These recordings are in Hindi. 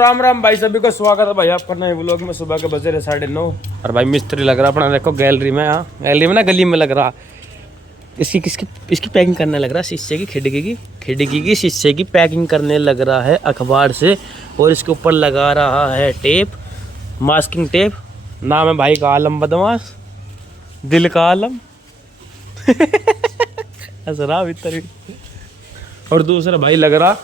राम राम भाई, सभी को स्वागत है भाई आपका नए व्लॉग में। सुबह के बजे रहे 9:30 और भाई मिस्त्री लग रहा अपना, देखो गैलरी में। यहाँ गैलरी में ना, गली में लग रहा। इसकी पैकिंग करने लग रहा, शीशे की खिड़की की शीशे की पैकिंग करने लग रहा है अखबार से। और इसके ऊपर लगा रहा है टेप, मास्किंग टेप। नाम है भाई का आलम बदमाश, दिल का आलम। असरा भीतर। और दूसरा भाई लग रहा,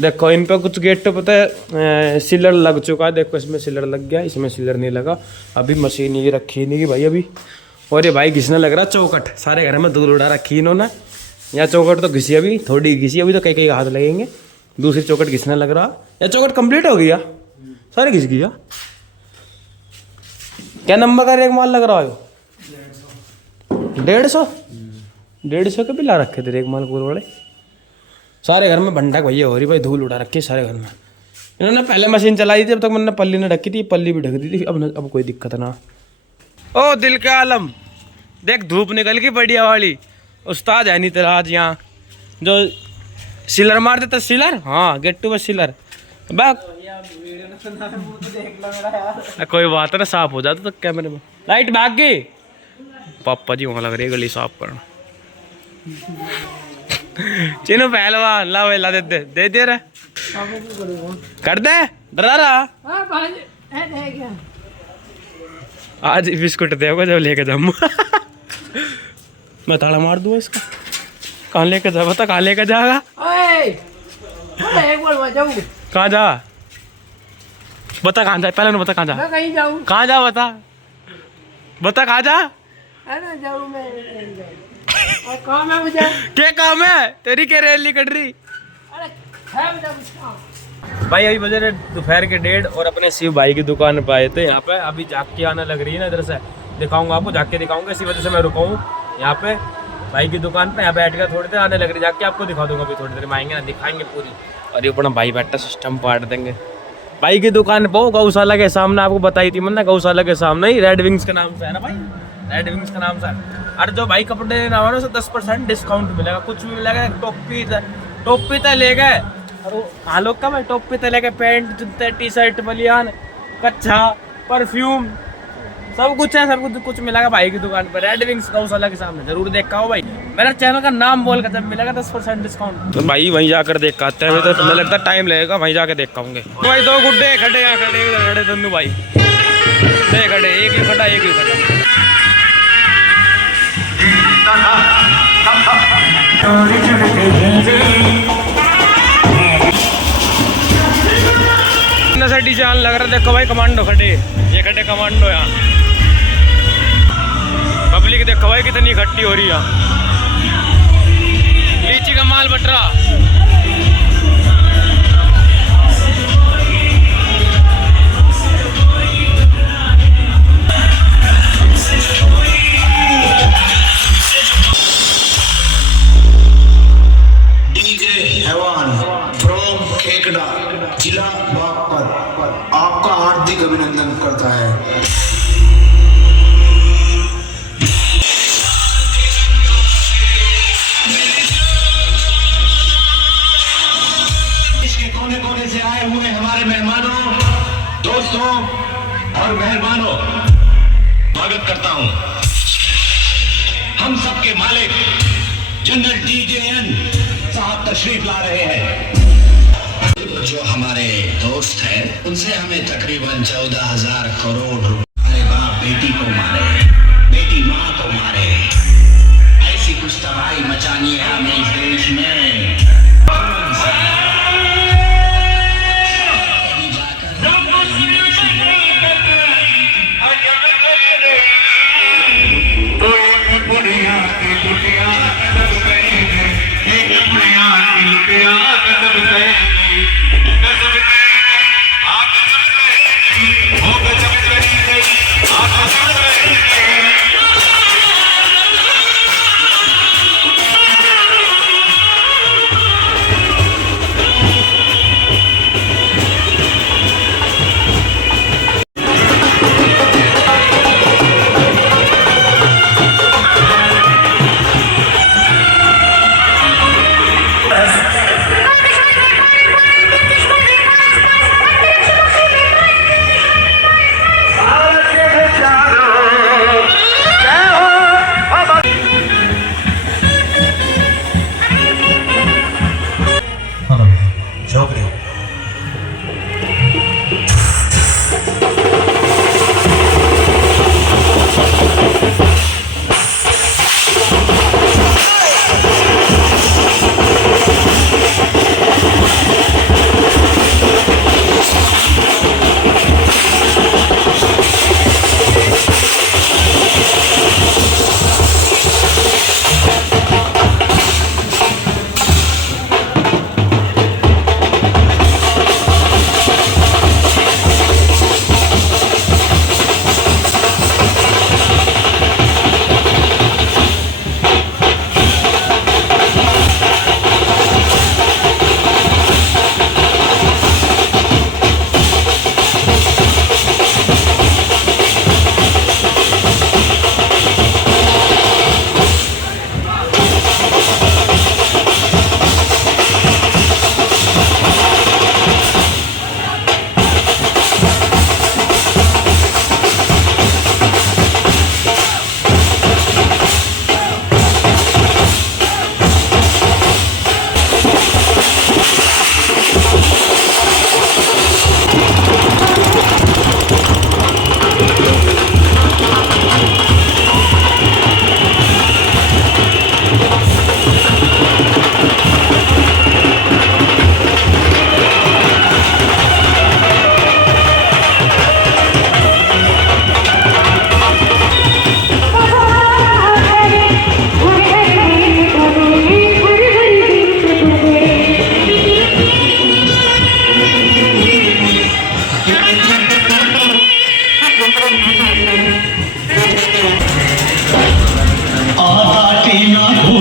देखो इन पे कुछ गेट पे पता है सिलर लग चुका है। देखो इसमें सिलर लग गया, इसमें सिलर नहीं लगा। अभी मशीन ये रखी नहीं की भाई अभी। और ये भाई घिसने लग रहा चौकट, सारे घर में धूल उड़ा रखी इन्होंने। यहाँ चौकट तो घिसी, अभी थोड़ी घिसी, अभी तो कई कई हाथ लगेंगे। दूसरी चौकट घिसने लग रहा। या चौकट कंप्लीट हो गया, सारे घिस गया। क्या नंबर का रेक माल लग रहा है? 150 के भी ला रखे थे रेक माल पूरे बड़े। सारे घर में भंडा भैया हो रही भाई, धूल उड़ा रखी है सारे घर में। इन्होंने पहले मशीन चलाई थी, अब तक मैंने पल्ली ने ढकी थी, पल्ली भी ढक दी थी। अब कोई दिक्कत ना। ओ दिल के आलम, देख धूप निकल गई बढ़िया वाली। उस्ताद है नहीं तेरा आज यहाँ, जो सिलर मार देता सिलर। हाँ गेट्टू में सिलर। कोई बात ना, साफ हो जाता तो कैमरे में। लाइट भाग गई। पापा जी वहाँ लग रही है गली साफ करना। चिन्ह पहलवान ला ला दे रहा कर दे, डरा रहा। आज बिस्कुट देगा जब लेके जाऊँ। मैं ताला मार दूँ इसका। कहाँ लेके जा, बता कहाँ लेके जाएगा? कहाँ जा, बता कहाँ जा, पहले बता कहाँ जा। कहाँ जा बता, बता कहाँ जा। काम है मुझे। क्या काम है तेरी? क्या रैली कट रही? भाई अभी बजे दोपहर के 1:30 और अपने शिव भाई की दुकान पे आए थे। यहाँ पे अभी झांकी आने लग रही है ना, इधर से दिखाऊंगा आपको, झांकी दिखाऊंगा। इसी वजह से मैं रुका हूँ यहाँ पे भाई की दुकान पे। यहाँ बैठ कर थोड़ी देर आने लग रही, जाके आपको दिखा दूंगा। अभी थोड़ी देर में आएंगे ना, दिखाएंगे पूरी। और ये अपना भाई बैठा सिस्टम पाट देंगे भाई की दुकान पे। गौशाला के सामने, आपको बताई थी मैंने, गौशाला के सामने ही रेड विंग्स के नाम से है ना भाई, रेड विंग्स के नाम से। अरे जो भाई कपड़े ना हो 10% डिस्काउंट मिलेगा, कुछ भी मिलेगा। टोपी तो ले गए, और लोग का भाई टोपी तो ले गए, पैंट जूते टी शर्ट बलियान कच्छा परफ्यूम सब कुछ है, सब कुछ मिलेगा भाई की दुकान पर। रेड विंग्स गौशाला के सामने जरूर देख का हो भाई। मेरा चैनल का नाम बोल कर जब मिलेगा 10% डिस्काउंट। तो भाई वहीं जाकर देख का आते हैं, तो तुम्हें लगता है टाइम लगेगा, वहीं जाके देख पाऊंगे। तो भाई 2 गुड्डे खड़े यहाँ खड़े दोनों भाई खड़े, एक ही खड़ा एक ही खड़ा। नशा जान लग रहा, देखो भाई कमांडो खड़े, ये खड़े कमांडो। यहाँ पब्लिक देखो भाई कितनी इकट्ठी हो रही है। लीची का माल बट रहा। जिला बागपत आपका हार्दिक अभिनंदन करता है। इसके कोने कोने से आए हुए हमारे मेहमानों, दोस्तों और मेहरबानों, स्वागत करता हूं। हम सबके मालिक जनरल DJN साहब तशरीफ ला रहे हैं। जो हमारे दोस्त हैं, उनसे हमें तकरीबन 14,000 करोड़ रुपए। अरे बाप बेटी को मारे, बेटी माँ को मारे, ऐसी कुछ तबाही मचानी है हमें इस देश में।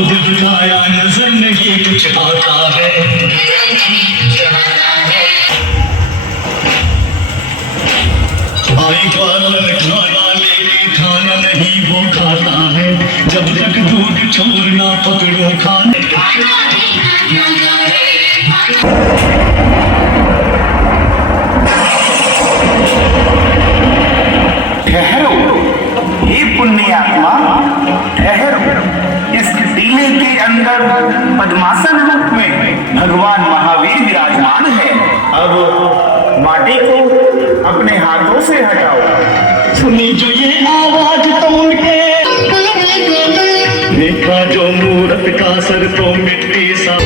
दिखाया नजर नहीं कुछ आता है। आई पालन खाना लेके खाना नहीं वो खाता है, जब तक दूध छोड़ना पकड़ो खाने। ठहरो हे पुण्यात्मा, ठहरो। इस टीले के अंदर पद्मासन रूप में भगवान महावीर विराजमान है। अब माटी को अपने हाथों से हटाओ। सुनी जो ये आवाज तो उनके, देखा जो मूरत का सर तो मिट्टी सा।